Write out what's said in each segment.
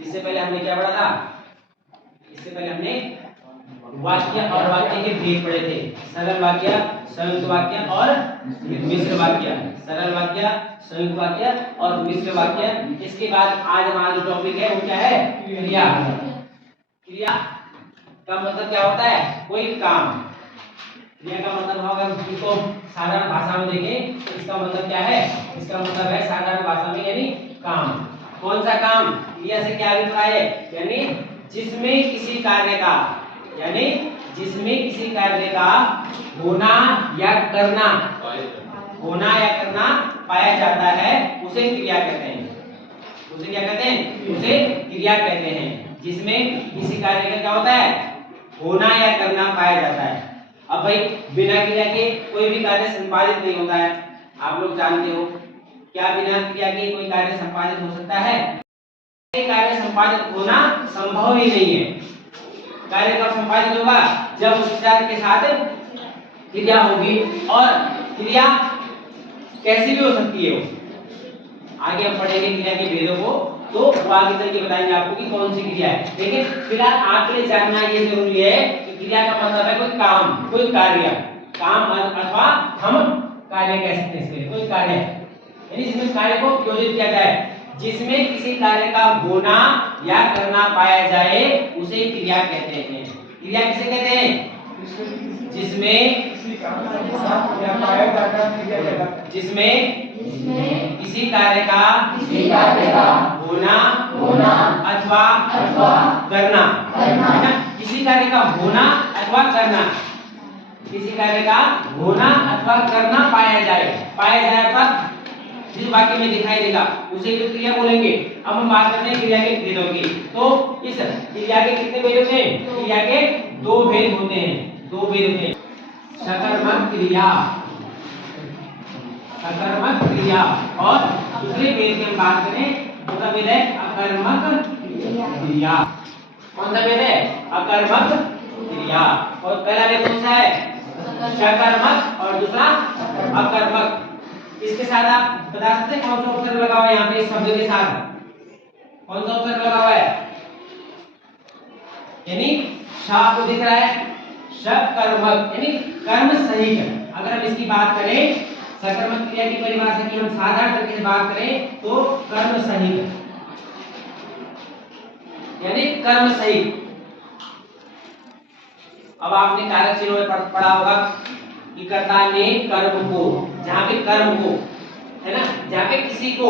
इससे पहले हमने क्या पढ़ा था? इससे पहले हमने वाक्य और वाक्य के भेद पढ़े थे। सरल वाक्य, संयुक्त वाक्य और मिश्र वाक्य। सरल वाक्य, संयुक्त वाक्य और मिश्र वाक्य। इसके बाद आज हमारा जो टॉपिक है वो क्या है? क्रिया। क्रिया का मतलब क्या होता है? कोई काम। क्रिया का मतलब होगा, इसको साधारण भाषा में देखें तो इसका मतलब क्या है? इसका मतलब है साधारण भाषा में यानी काम। कौन सा काम? क्रिया से क्या अभिप्राय है? यानी जिसमें किसी कार्य का, यानी जिसमें किसी कार्य का होना या करना, होना या करना पाया जाता है उसे क्रिया कहते हैं। उसे क्या कहते हैं? उसे क्रिया कहते हैं। जिसमें किसी कार्य का क्या होता है? होना या करना पाया जाता है। अब भाई बिना क्रिया के कोई भी कार्य संपादित नहीं होता है, आप लोग जानते हो। क्या बिना क्रिया के कोई कार्य संपादित हो सकता है? कार्य संपादित होना संभव ही नहीं है। कार्य कब संपादित होगा? जब उस कार्य के साथ क्रिया होगी। और क्रिया कैसी भी हो सकती है वो। आगे हम पढ़ेंगे क्रिया के भेदों को, तो वो आगे चल के बताएंगे आपको कि कौन सी क्रिया है। लेकिन फिलहाल आपके लिए जानना ये जरूरी है कि क्रिया का मतलब है कोई काम, कोई कार्य। काम अथवा हम कार्य कह सकते हैं इसके लिए। कोई कार्य यानी जिसमें कार्य को प्रयोजित किया जाए, जिसमें किसी कार्य का होना या करना पाया जाए उसे क्रिया कहते हैं। क्रिया किसे कहते हैं? जिसमें किसी कार्य का होना अथवा करना, है ना? किसी कार्य का होना अथवा करना, किसी कार्य का होना अथवा करना पाया जाए। पाया जाए अर्थात जिस वाक्य में दिखाई देगा उसे जो क्रिया बोलेंगे। अब हम बात करते हैं क्रिया के भेदों की। तो इस क्रिया के कितने भेद होते हैं? क्रिया के दो भेद होते हैं। दो भेद होते हैं, सकर्मक क्रिया, सकर्मक क्रिया, और दूसरे भेद की हम बात करें दूसरा भेद है अकर्मक क्रिया। कौन सा भेद है? अकर्मक क्रिया। और पहला भेद कौन सा है? सकर्मक और दूसरा अकर्मक। इसके साथ आप बता सकते हैं कौन सा अक्षर लगा हुआ है यहाँ पे? इस शब्द के साथ कौन सा अक्षर लगा हुआ है? यानी श आपको दिख रहा है, सकर्मक यानी कर्म सहित। अगर हम इसकी बात करें, सकर्मक क्रिया की परिभाषा की हम साधारण तरीके से बात करें तो कर्म सहित, यानी कर्म सहित। अब आपने कारक चिन्हों में पढ़ा होगा कि कर्ता ने कर्म को, जहां पे कर्म को, है ना, जहां पे किसी को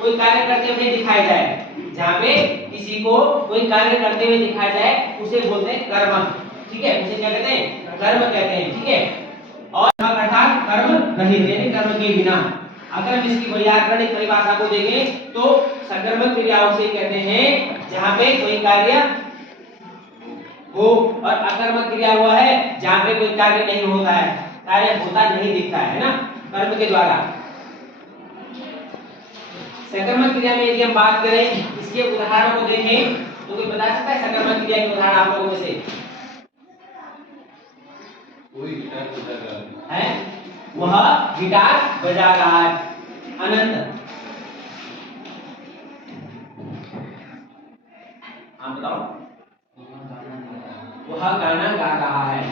कोई कार्य करते हुए दिखाया जाए, जहां पे किसी को कोई कार्य करते हुए दिखाया जाए उसे बोलते हैं कर्म। ठीक है, उसे क्या कहते हैं? कर्म कहते हैं। ठीक है, और अर्थात कर्म रहित यानी कर्म के बिना। अगर हम इसकी व्याकरणिक परिभाषा को देखें तो सकर्मक क्रिया उसे कहते हैं जहां पे कोई कार्य हो, और अकर्मक क्रिया हुआ है जहां पे कोई कार्य नहीं होता है, कार्य होता नहीं दिखता है ना, कर्म के द्वारा। सकर्मक क्रिया में यदि हम बात करें, इसके उदाहरणों को देखें तो कोई बता सकता है सकर्मक क्रिया के उदाहरण आप लोगों में से? कोई गिटार बजा रहा है, वह गिटार बजा रहा है। अनंत, आप बताओ। वह गाना गा रहा है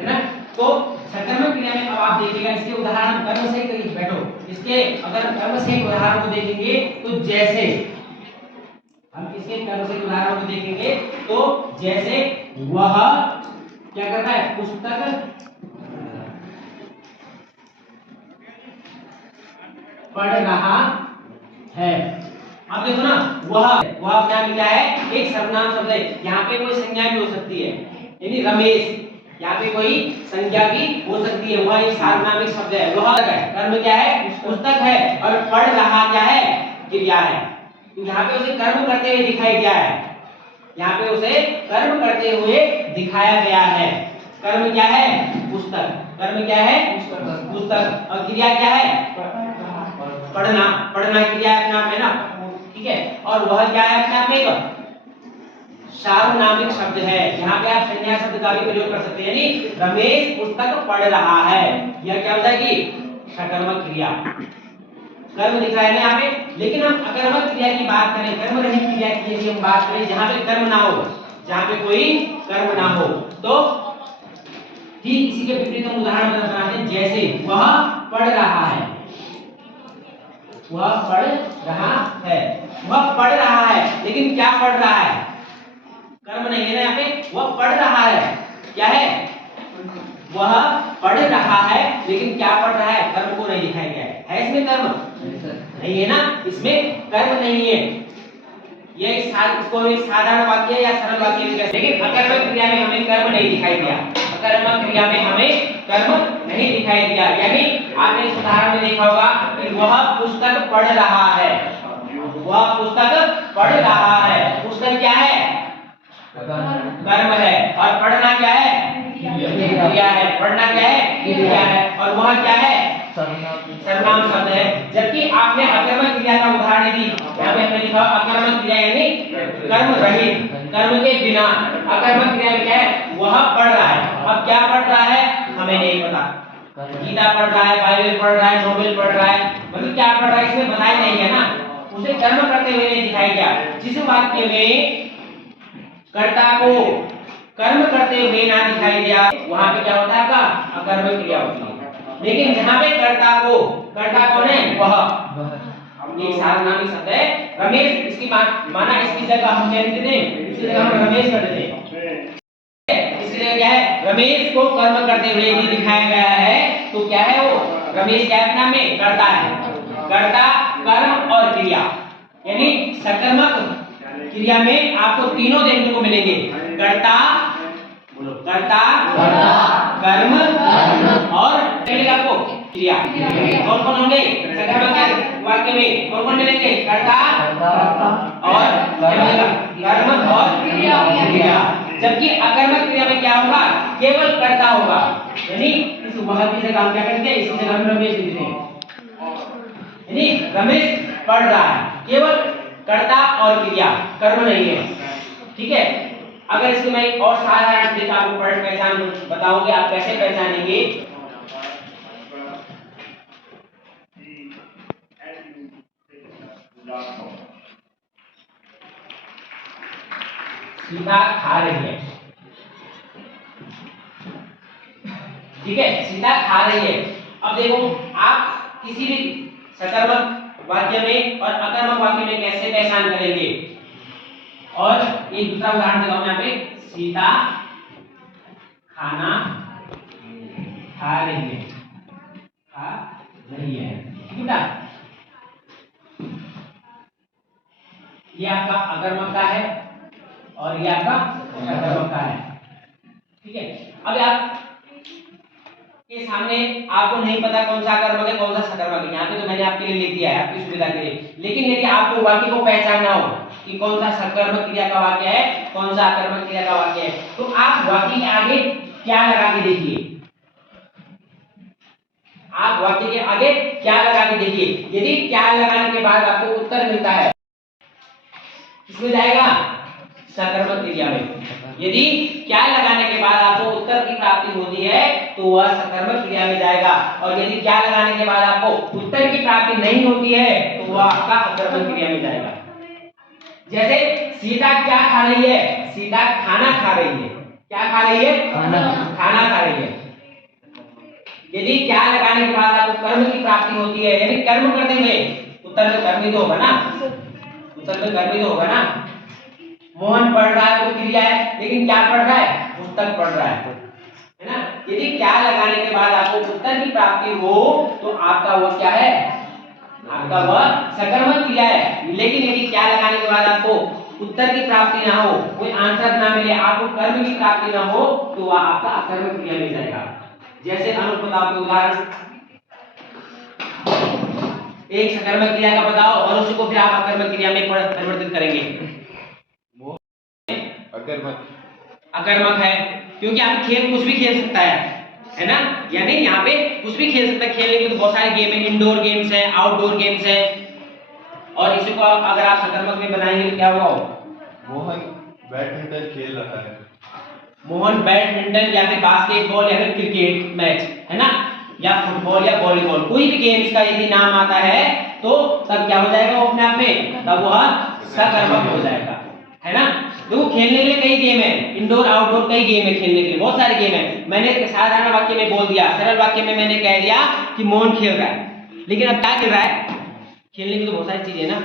ना? तो सकर्मक क्रिया में अब आप देखिएगा इसके उदाहरण कर्म से कहीं बैठो। इसके अगर कर्म से उदाहरण को देखेंगे तो जैसे हम इसके कर्म से उदाहरण को देखेंगे तो जैसे वह क्या करता है? पुस्तक पढ़ रहा है। अब देखो ना, वह अपने आप क्या है? एक सर्वनाम शब्द है। यहाँ पे कोई संज्ञा भी हो सकती है, यानी रमेश, यहाँ पे कोई संज्ञा भी हो सकती है। वह एक सार्वनामिक शब्द है। वह है, कर्म क्या है? पुस्तक है, और पढ़ रहा क्या है? क्रिया है। तो यहाँ पे उसे कर्म करते हुए दिखाई दिया है, यहाँ पे उसे कर्म करते हुए दिखाया गया है। कर्म क्या है? पुस्तक। कर्म क्या है? पुस्तक। और क्रिया क्या है? पढ़ना। पढ़ना क्रिया अपने आप है ना, ठीक है। और वह क्या है? अपने आप में एक सार्वनामिक शब्द है। यहाँ पे आप संज्ञा शब्द का भी प्रयोग कर सकते हैं, यानी रमेश पुस्तक पढ़ रहा है। यह क्या हो जाएगी? सकर्मक क्रिया। कर्म दिख रहा है ना यहाँ पे। लेकिन हम अकर्मक क्रिया की बात करें, कर्म रहित क्रिया की यदि हम बात करें जहाँ पे कर्म ना हो, जहाँ पे कोई कर्म ना हो, तो ठीक इसी के विपरीत हम उदाहरण बनाते हैं। जैसे वह पढ़ रहा है, वह पढ़ रहा है, वह पढ़ रहा है, लेकिन क्या पढ़ रहा है? कर्म नहीं है ना यहाँ पे। वह पढ़ रहा है, क्या है? वह पढ़ रहा है, लेकिन क्या पढ़ रहा है? कर्म को नहीं दिखाया गया है इसमें कर्म नहीं है ना, इसमें कर्म नहीं है। ये इसको एक साधारण वाक्य या सरल वाक्य भी कहते हैं। लेकिन अकर्मक क्रिया में हमें कर्म नहीं दिखाई दिया, अकर्मक क्रिया में हमें कर्म नहीं दिखाई दिया। यानी आपने इस उदाहरण में देखा होगा कि वह पुस्तक पढ़ रहा है, वह पुस्तक पढ़ रहा है। पुस्तक क्या है? कर्म है। और पढ़ना क्या है? क्रिया है। पढ़ना क्या है? क्रिया है। और वह क्या है? सर्वनाम शब्द है। जबकि आपने अकर्मक क्रिया का उदाहरण दी, यहाँ पे हमने लिखा अकर्मक क्रिया यानी कर्म रहित, कर्म के बिना। अकर्मक क्रिया में क्या है? वह पढ़ रहा है। अब क्या पढ़ रहा है हमें नहीं पता, गीता पढ़ रहा है, बाइबल पढ़ रहा है, नोबेल पढ़ रहा है, मतलब क्या पढ़ रहा है इसमें बताया नहीं है ना, उसे कर्म करते हुए नहीं दिखाया गया। जिस वाक्य में कर्ता को कर्म करते हुए ना दिखाई दिया, वहां पे क्या होता है? का अकर्मक क्रिया होती है। लेकिन जहां पे कर्ता कौन है? वह एक सार्वनामिक शब्द है रमेश। इसकी माना इसकी जगह हम क्या लिखते थे? इसकी जगह हम रमेश कर देते हैं। इसकी जगह क्या है? रमेश को कर्म करते हुए यदि दिखाया गया है तो क्या है वो? रमेश क्या है नाम में? कर्ता है। कर्ता, कर्म और क्रिया, यानी सकर्मक क्रिया में आपको तीनों देखने को मिलेंगे। कर्ता, बोलो कर्ता, कर्म और आपको क्रिया। कौन कौन होंगे सकर्मक वाक्य में? कौन कौन मिलेंगे? कर्ता और कर्म और क्रिया। जबकि अकर्मक क्रिया में क्या होगा? केवल कर्ता होगा। यानी इस वह की जगह हम क्या करते हैं? इसी जगह हम रमेश लिखते हैं। यानी रमेश पढ़ रहा है, केवल कर्ता और क्रिया, कर्म नहीं है। ठीक है। अगर इसको मैं एक और साधारण तरीका आपको पहचान बताऊंगी, आप कैसे पहचानेंगे? सीता खा रही है, ठीक है, सीता खा रही है। अब देखो आप किसी भी सकर्मक वाक्य में और अकर्मक वाक्य में कैसे पहचान करेंगे? और एक दूसरा उदाहरण देता हूं यहाँ पे। सीता खाना खा रही है, खा रही है, बेटा ये आपका अकर्मक का है और ये आपका सकर्मक का है। ठीक है। अब आप के सामने आपको नहीं पता कौन सा अकर्मक है कौन सा सकर्मक है, यहाँ पे तो मैंने आपके लिए लिख दिया है आपकी सुविधा के लिए। लेकिन यदि आपको वाक्य को पहचानना हो कि कौन सा सकर्मक क्रिया का वाक्य है, कौन सा अकर्मक क्रिया का वाक्य है, तो आप वाक्य के आगे क्या लगा के देखिए। आप वाक्य के आगे क्या लगा के देखिए। यदि क्या लगाने के बाद आपको उत्तर मिलता है, इसमें जाएगा सकर्मक क्रिया में। यदि क्या लगाने के बाद आपको उत्तर की प्राप्ति होती है तो वह सकर्मक क्रिया में जाएगा। और यदि क्या लगाने के बाद आपको उत्तर की प्राप्ति नहीं होती है तो वह आपका अकर्मक क्रिया में जाएगा। जैसे सीता क्या खा रही है? सीता खाना खा रही है। क्या खा रही है? खाना खा रही है। यदि क्या लगाने के बाद आपको कर्म की प्राप्ति होती है, यानी कर्म करते हुए, उत्तर में कर्म ही तो होगा ना, उत्तर में कर्म ही तो होगा ना। मोहन पढ़ रहा है तो क्रिया है, लेकिन क्या पढ़ रहा है? पुस्तक पढ़ रहा है ना। यदि क्या लगाने के बाद आपको उत्तर की प्राप्ति हो तो आपका वह क्या है? आपका वह सकर्मक क्रिया है। लेकिन यदि क्या लगाने के बाद आपको उत्तर की प्राप्ति ना हो, कोई आंसर ना मिले, आपको कर्म की प्राप्ति ना हो, तो वह आपका अकर्मक क्रिया में जाएगा। जैसे अनुप बताओ के उदाहरण, एक सकर्मक क्रिया का बताओ और उसी को फिर आप अकर्मक क्रिया में परिवर्तित करेंगे। अकर्मक है क्योंकि आप खेल कुछ भी खेल सकता है ना, यानी यहाँ पे कुछ भी खेल सकता है। खेलने के तो बहुत सारे गेम है, इंडोर गेम्स है, आउटडोर गेम्स है। और इसी को अगर आप सकर्मक में बनाएंगे तो क्या होगा? मोहन बैडमिंटन खेल रहा है। मोहन बैडमिंटन या फिर बास्केटबॉल या फिर क्रिकेट मैच, है ना, या फुटबॉल या वॉलीबॉल, कोई भी गेम्स का यदि नाम आता है तो तब क्या हो जाएगा वो अपने आप में, तब वह सकर्मक हो जाएगा, है ना। देखो खेलने के लिए कई गेम है, इंडोर आउटडोर कई गेम है, खेलने के लिए बहुत सारे गेम है। मैंने साधारण वाक्य में बोल दिया, सरल वाक्य में मैंने कह दिया कि मोहन खेल रहा है, लेकिन अब क्या खेल रहा है, खेलने की तो बहुत सारी चीजें है ना।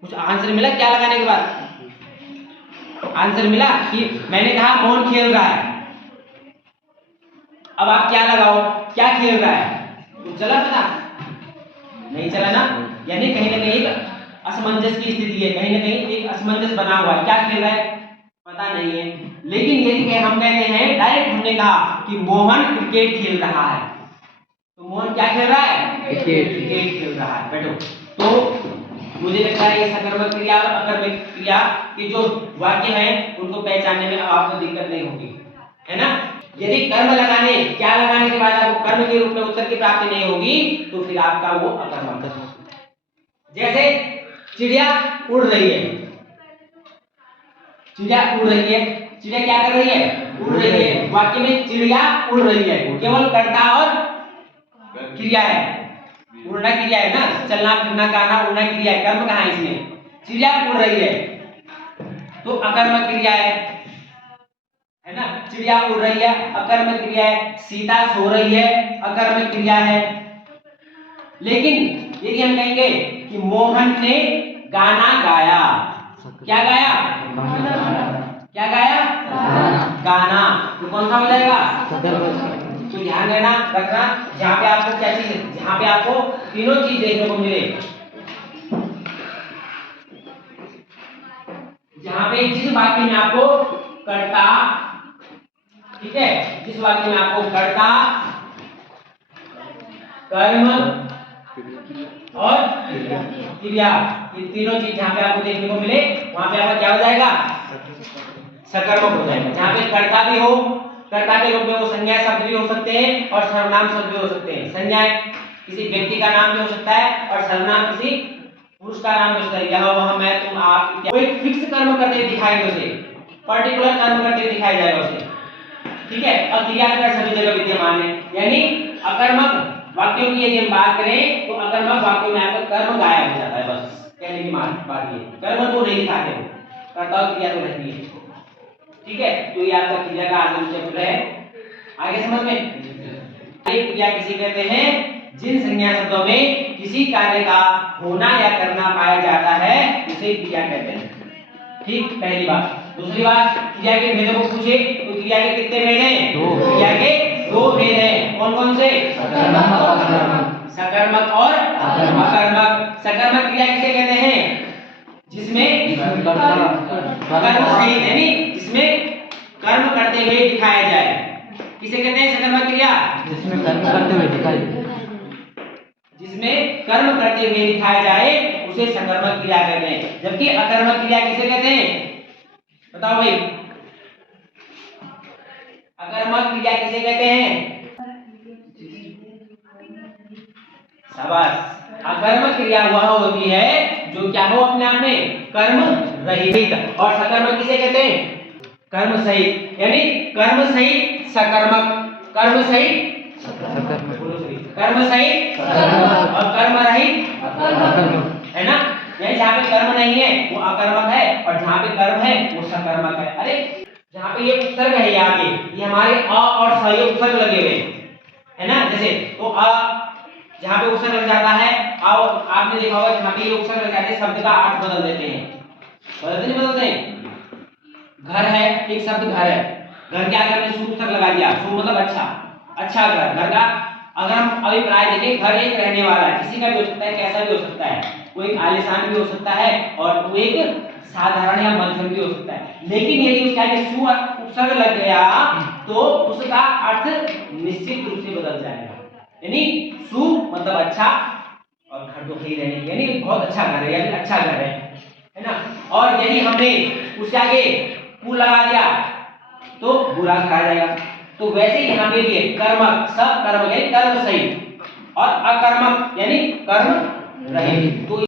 कुछ आंसर मिला क्या लगाने के बाद, आंसर मिला कि मैंने कहा मोहन खेल रहा है, अब आप क्या लगाओ, क्या खेल रहा है, तो चला पता नहीं चला ना, यानी कहीं ना कहीं एक असमंजस की स्थिति है, कहीं ना कहीं एक असमंजस बना हुआ है, क्या खेल रहा है पता नहीं है। लेकिन यदि हम कहते हैं डायरेक्ट, हमने कहा कि मोहन क्रिकेट खेल रहा है, तो मोहन क्या खेल रहा है, क्रिकेट खेल रहा है। बैठो, तो मुझे लगता है ये सकर्मक क्रिया और अकर्मक क्रिया के जो वाक्य हैं उनको पहचानने में आपको दिक्कत नहीं होगी, है ना। यदि कर्म लगाने, क्या लगाने के बाद आपको कर्म के रूप में उत्तर की प्राप्ति नहीं होगी, तो फिर आपका वो अकर्मक। जैसे चिड़िया उड़ रही है, चिड़िया उड़ रही है, चिड़िया क्या कर रही है, उड़ रही है। वाक्य में चिड़िया उड़ रही है, केवल कर्ता और क्रिया है, उड़ना क्रिया है ना, चलना फिरना गाना उड़ना क्रिया है, कर्म कहाँ है इसमें, चिड़िया उड़ रही है तो अकर्मक क्रिया है ना, चिड़िया उड़ रही है अकर्मक क्रिया है, सीता सो रही है अकर्मक क्रिया है। लेकिन यदि हम कहेंगे कि मोहन ने गाना गाया, क्या गाया, क्या गाया, गाना, तो कौन सा हो जाएगा, तो ध्यान देना रखना, जहाँ पे आपको क्या चीज, जहाँ पे आपको तीनों चीज देखने को मिले, जहाँ पे जिस वाक्य में आपको कर्ता, ठीक है, जिस वाक्य में आपको कर्ता, कर्म और क्रिया, ये तीनों चीज जहाँ पे आपको देखने को मिले, वहां पे आपका क्या हो जाएगा, सकर्मक हो जाएगा। जहाँ पे कर्ता भी हो, कर्ता के रूप में वो संज्ञा शब्द भी हो सकते हैं और सर्वनाम शब्द भी हो सकते हैं। संज्ञा किसी व्यक्ति का नाम भी हो सकता है और सर्वनाम किसी पुरुष का नाम भी हो सकता है, यह वह मैं तुम आप इत्यादि। कोई फिक्स कर्म करते दिखाएंगे उसे, पर्टिकुलर कर्म करते दिखाया जाएगा उसे, ठीक है, और क्रिया का सभी जगह विद्यमान है। यानी अकर्मक वाक्यों की यदि हम बात करें तो अकर्मक वाक्यों में आपका कर्म गायब हो जाता है, बस कहने की बात ये, कर्म तो नहीं दिखाते हो, कर्ता और क्रिया तो रहती है, ठीक है। तो ये आपका क्रिया का आगे चैप्टर है, आगे समझ में। एक क्रिया किसी कहते हैं जिन संज्ञा शब्दों में किसी कार्य का होना या करना पाया जाता है उसे क्रिया कहते हैं, ठीक, पहली बात। दूसरी बात, क्रिया के भेदों को पूछे तो क्रिया के कितने भेद हैं, क्रिया के दो भेद हैं, कौन कौन से, सकर्मक और अकर्मक। सकर्मक क्रिया किसे कहते हैं, जिसमें कर्म सहित, यानी जिसमें कर्म करते हुए दिखाया जाए, किसे कहते हैं सकर्मक क्रिया, जिसमें कर्म करते हुए दिखाई, जिसमें कर्म करते हुए दिखाया जाए उसे सकर्मक क्रिया कहते हैं। जबकि अकर्मक क्रिया किसे कहते हैं, बताओ भाई, अकर्मक क्रिया किसे कहते हैं, शाबाश। अकर्मक क्रिया वह होती है जो क्या हो अपने आप में कर्म रहित, और सकर्मक किसे कहते हैं, कर्म सहित, यानी कर्म सहित सकर्मक, कर्म सहित कर्म सहित और कर्म रहित, है ना। यानी जहाँ पे कर्म नहीं है वो अकर्मक है और जहाँ पे कर्म है वो सकर्मक है। अरे जहाँ पे ये उपसर्ग है, यहाँ पे ये हमारे अ और स ये उपसर्ग लगे हुए है ना, जैसे तो अ जहाँ पे उपसर्ग लग जाता है, आओ आपने देखा होगा जहाँ पे ये उपसर्ग लग जाते हैं शब्द का अर्थ बदल देते हैं, बदलते नहीं बदलते हैं। घर है, एक शब्द घर है, घर के आगे हमने सु उपसर्ग लगा दिया, सु मतलब अच्छा, अच्छा घर, घर का अगर हम अभिप्राय देखें, घर एक रहने वाला है, किसी का भी हो सकता है, कैसा भी हो सकता है, वो एक आलीशान भी हो सकता है और वो एक साधारण या मध्यम भी हो सकता है। लेकिन यदि उसके आगे सु उपसर्ग लग गया तो उसका अर्थ निश्चित रूप से बदल जाएगा। यानी सु मतलब अच्छा और घर तो ही रहने, यानी बहुत अच्छा घर है या फिर अच्छा घर है ना। और यदि हमने उसके आगे कु लगा दिया तो बुरा घर आ जाएगा। तो वैसे ही यहाँ पे भी कर्मक, सब कर्म यानी कर्म सहित और अकर्मक यानी कर्म रहित। तो